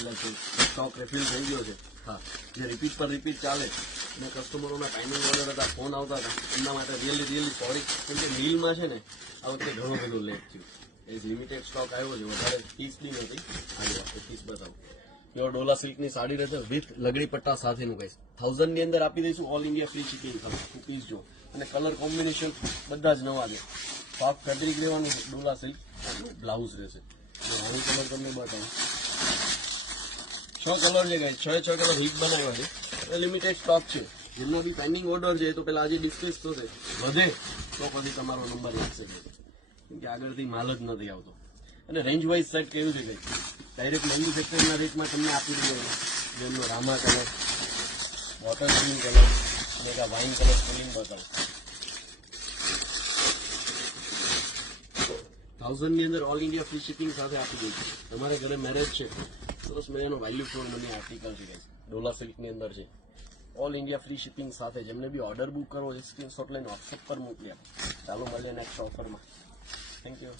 એટલે stock refill થઈ ગયો છે. હા, જે રિપીટ પર રિપીટ ચાલે અને કસ્ટમરોના ટાઈમિંગ ઓર્ડર હતા, ફોન આવતા હતા, એમના માટે રિયલી સોરી. કેમ કે ડીલમાં છે ને આ વખતે ઘણું બધું લેટ થયું. એ લિમિટેડ સ્ટોક આવ્યો છે, વધારે પીસ બી નથી. આજે આપણે પીસ બતાવું. પ્યોર ડોલા સિલ્કની સાડી રહેશે વિથ લગડી પટ્ટા સાથેનું કહીશ. 1000 ની અંદર આપી દઈશું. All India free shipping. Piece જો અને કલર કોમ્બિનેશન બધા જ નવા છે. સોફ્ટ ફેબ્રિક લેવાનું છે. ડોલા સિલ્ક બ્લાઉઝ રહેશે. રાણી કલર તમને બતાવું. 6 કલર છે ગાઈસ, 6 કલર હિટ બનાવ્યા છે. લિમિટેડ સ્ટોક છે. જેમના બી પેન્ડિંગ ઓર્ડર છે તો પેલા આજે ડિસ્કસ થશે. વધે તો પછી તમારો નંબર લાગશે. કેમ કે આગળથી માલ જ નથી આવતો. અને રેન્જ વાઇઝ સેટ કેવું છે ગાઈસ, ડાયરેક્ટ મેન્યુફેક્ચરના રેટમાં તમને આપી દીધો. જેમનો Rama colour, bottle green colour અને એક વાઇન કલર સ્ક્રીન બતાવો. 1000 ની અંદર ઓલ ઇન્ડિયા ફ્રી શિપિંગ સાથે આપી દઈશું. તમારે ઘરે મેરેજ છે, સરસ મજાનો વેલ્યુ ફોર મની આર્ટિકલ છે ગાઈસ. ડોલા સિલ્કની અંદર છે. ઓલ ઇન્ડિયા ફ્રી શિપિંગ સાથે. જેમને બી ઓર્ડર બુક કરવો છે સ્ક્રીનશોટ લઈને વોટ્સએપ પર મોકલી આપો. ચાલો મળીએ નેક્સ્ટ ઓફરમાં. Thank you.